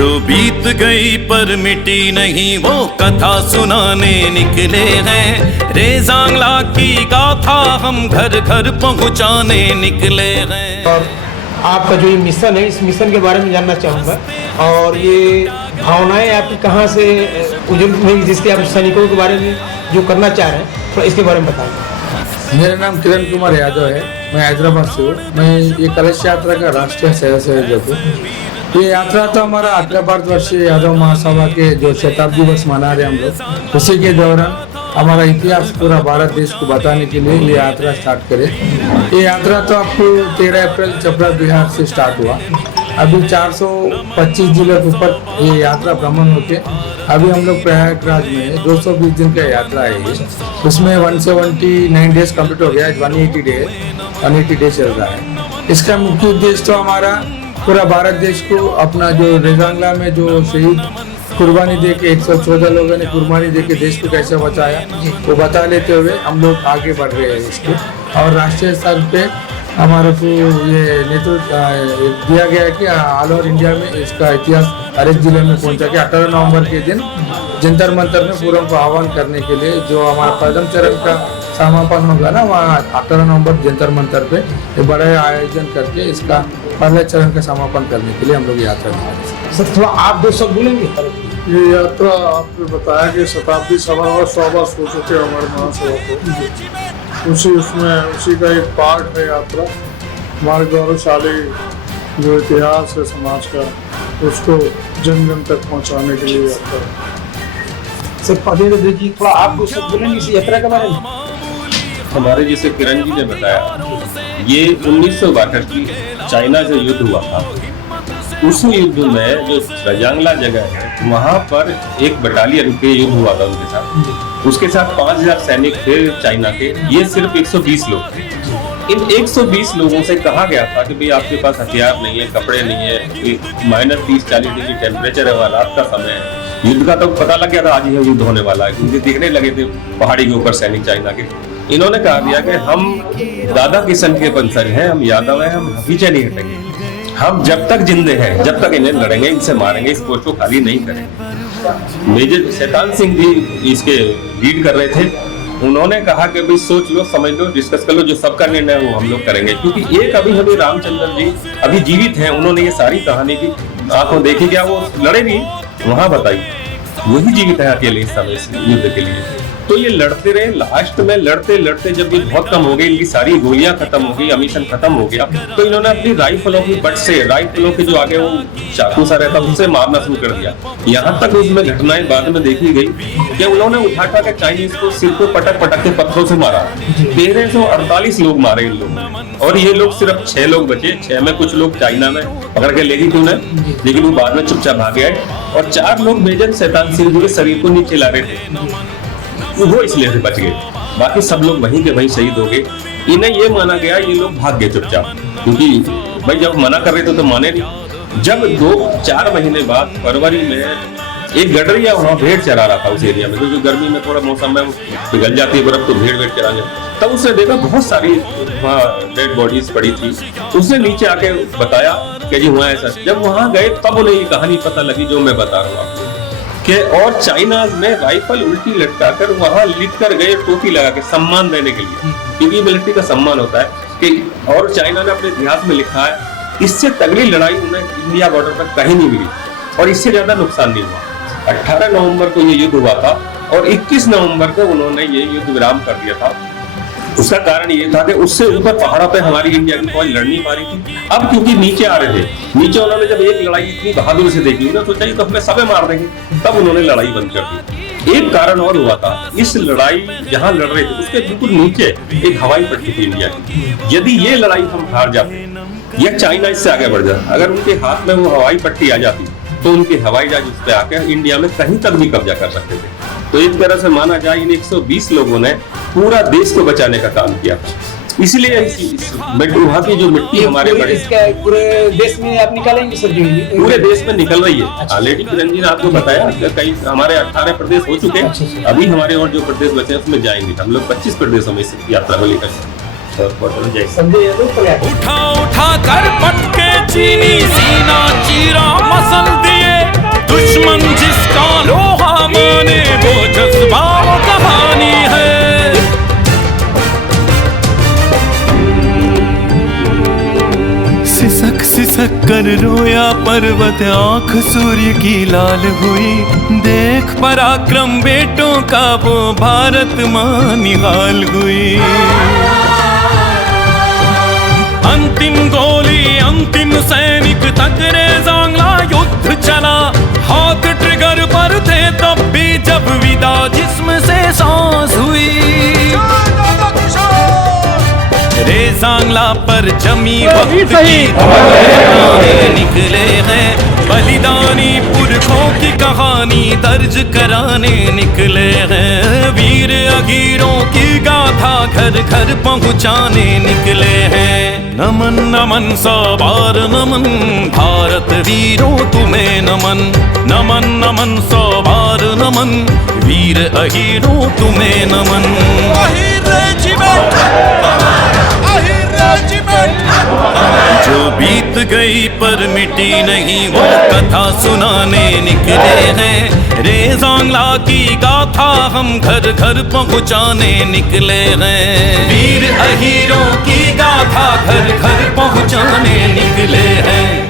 जो बीत गई पर मिटी नहीं वो कथा सुनाने निकले हैं। रेजांगला की गाथा हम घर घर पहुंचाने निकले हैं। और आपका जो ये मिशन है, इस मिशन के बारे में जानना चाहूँगा। और ये भावनाएं आपकी कहाँ से उजल हुई, जिसके आप सैनिकों के बारे में जो करना चाह रहे हैं, तो इसके बारे में बताएं। मेरा नाम किरण कुमार यादव है, मैं हैदराबाद से हूँ। मैं ये कलश यात्रा का राष्ट्रीय संयोजक हूँ। ये यात्रा तो हमारा अखिल भारतवर्षीय यादव महासभा के जो शताब्दी वर्ष मना रहे हम लोग, उसी के दौरान हमारा इतिहास पूरा भारत देश को बताने के लिए ये यात्रा स्टार्ट करें। ये यात्रा तो आपको 13 अप्रैल चपरा बिहार से स्टार्ट हुआ। अभी 425 जिलों के ऊपर ये यात्रा भ्रमण होके अभी हम लोग प्रयागराज में 220 दिन का यात्रा है ये। उसमें 179 डेज कंप्लीट हो गया, 180 डे चल रहा है। इसका मुख्य उद्देश्य तो हमारा पूरा भारत देश को अपना जो रेजांगला में जो शहीद कुर्बानी दे के 114 लोगों ने कुर्बानी दे के देश को कैसे बचाया वो बता लेते हुए हम लोग आगे बढ़ रहे हैं इसको। और राष्ट्रीय स्तर पे हमारे को ये नेतृत्व दिया गया है कि ऑल ओवर इंडिया में इसका इतिहास हर एक जिले में पहुंचा के 18 नवंबर के दिन जंतर मंतर में पूरा को आह्वान करने के लिए जो हमारा प्रथम चरण का समापन होगा ना, वहाँ 18 नवंबर जंतर मंतर पे एक बड़ा आयोजन करके इसका पहले चरण का समापन करने के लिए हम लोग यात्रा कर रहे हैं। सर थोड़ा आप 2 शब्द बोलेंगे। ये यात्रा आपने बताया कि शताब्दी सभा और 100 वर्ष हो चुके हमारे महासभा को, उसी का एक पार्ट है यात्रा। हमारे गौरवशाली जो इतिहास है समाज का, उसको जन जन तक पहुंचाने के लिए यात्रा। सर पदेंद्र जी थोड़ा आप 2 शब्द बोलेंगे इस यात्रा के बारे में। हमारे जैसे किरण जी ने बताया, ये 1962 की चाइना से युद्ध हुआ था। उस युद्ध में जो रेजांगला जगह है वहाँ पर एक बटालियन के युद्ध हुआ था उनके साथ। उसके साथ 5000 सैनिक थे चाइना के, ये सिर्फ 120 लोग थे। इन 120 लोगों से कहा गया था कि भाई आपके पास हथियार नहीं है, कपड़े नहीं है, -30-40 डिग्री टेम्परेचर है, रात का समय है। युद्ध का तो पता लग गया था आज ही युद्ध होने वाला है, क्योंकि दिखने लगे थे पहाड़ी के ऊपर सैनिक चाइना के। इन्होंने कहा दिया कि हम दादा किशन के पंसर हैं, हम यादव हैं, हम पीछे नहीं हटेंगे। हम जब तक जिंदे हैं, जब तक इन्हें लड़ेंगे, इनसे मारेंगे, इस पोस्ट को खाली नहीं करेंगे। मेजर शैतान सिंह भी इसके लीड कर रहे थे। उन्होंने कहा कि भाई सोच लो, समझ लो, डिस्कस कर लो, जो सबका निर्णय वो हम लोग करेंगे। क्योंकि एक अभी रामचंद्र जी अभी जीवित हैं, उन्होंने ये सारी कहानी की आंखों देखी, क्या वो लड़े भी वहां बताई, वही जीवित है अकेले इस समय युद्ध के लिए। तो ये लड़ते रहे, लास्ट में लड़ते लड़ते जब ये बहुत कम हो गई, इनकी सारी गोलियां खत्म हो गई, अमीशन खत्म हो गया, तो इन्होंने अपनी राइफलों की बट से, राइफलों के जो आगे वो चाकू सा रहता उससे मारना शुरू कर दिया। यहाँ तक उसमें घटनाएं बाद में देखी गई कि उन्होंने उठा के चाइनीज को सिर को पटक के पत्थरों से मारा। 1348 लोग मारे इन लोग, और ये लोग सिर्फ 6 लोग बचे। 6 में कुछ लोग चाइना में पकड़ के ले गई थी उन्हें, लेकिन वो बाद में चुपचाप भाग गए। और 4 लोग मेजर शैतान सिंह जी के शरीर को नीचे ला रहे थे, वो इसलिए से बच गए। बाकी सब लोग वहीं के वहीं शहीद हो गए। इन्हें ये माना गया ये लोग भाग गए चुपचाप, क्योंकि भाई जब मना कर रहे थे तो माने नहीं। जब 2-4 महीने बाद फरवरी में एक गडरिया वहाँ भेड़ चरा रहा था उस एरिया में, क्योंकि गर्मी में थोड़ा मौसम में पिघल जाती है बर्फ, तो भेड़ चरा गया। तब उसने देखा बहुत सारी वहाँ डेड बॉडीज पड़ी थी। उसने नीचे आके बताया कि जी हुआ ऐसा। जब वहाँ गए तब उन्हें ये कहानी पता लगी जो मैं बता रहा हूँ आपको, कि और चाइना में राइफल उल्टी लटकाकर वहां लिख कर गए, टोपी लगा के सम्मान देने के लिए, क्योंकि मिलिट्री का सम्मान होता है कि। और चाइना ने अपने इतिहास में लिखा है, इससे तगड़ी लड़ाई उन्हें इंडिया बॉर्डर पर कहीं नहीं मिली और इससे ज्यादा नुकसान नहीं हुआ। 18 नवंबर को ये युद्ध हुआ था और 21 नवंबर को उन्होंने ये युद्ध विराम कर दिया था। उसका कारण ये था कि उससे ऊपर पहाड़ों पे हमारी इंडिया की फौज लड़ नहीं पा रही थी। अब क्योंकि नीचे आ रहे थे, नीचे उन्होंने जब एक लड़ाई इतनी बहादुर से देखी ना, सोचा तो हमें सबे मार देंगे, तब उन्होंने लड़ाई बंद कर दी। एक कारण और हुआ था, इस लड़ाई जहां लड़ रहे थे उसके बिल्कुल नीचे एक हवाई पट्टी थी इंडिया की। यदि ये लड़ाई हम हार जाते या चाइना इससे आगे बढ़ जाता, अगर उनके हाथ में वो हवाई पट्टी आ जाती तो उनके हवाई जहाज उस पर आकर इंडिया में कहीं तक भी कब्जा कर सकते थे। तो एक तरह से माना जाए इन 120 लोगों ने पूरा देश को बचाने का काम किया। इसलिए वहाँ की जो मिट्टी हमारे बड़े पूरे देश में आप निकालेंगे सर? पूरे देश में निकल रही है। ऑलरेडी किरण जी ने आपको बताया कई हमारे 18 प्रदेश हो चुके हैं। अभी हमारे और जो प्रदेश बचे हैं उसमें जाएंगे हम लोग 25 प्रदेशों में इस यात्रा को लेकर। उठा उठा कर पटके चीनी सीना चीरा मसल दिए, रोया पर्वत आंख सूर्य की लाल हुई, देख पराक्रम बेटों का वो भारत माँ निहाल हुई। अंतिम गोली अंतिम सैनिक तक रेज़ांगला युद्ध चला, हाथ ट्रिगर पर थे तब भी जब विदा जिस्म से सांस हुई। रेज़ांगला पर जमी वक्त की धुएं निकले हैं, बलिदानी पुरखों की कहानी दर्ज कराने निकले हैं। वीर अगीरों की गाथा घर घर पहुंचाने निकले हैं। नमन नमन सौ बार नमन भारत वीरों तुम्हें नमन, नमन नमन सौ बार नमन वीर अहीरों तुम्हें नमन। जो बीत गई पर मिटी नहीं वो कथा सुनाने निकले हैं। रेज़ांगला की गाथा हम घर घर पहुंचाने निकले हैं। वीर अहीरों की गाथा घर घर पहुंचाने निकले हैं।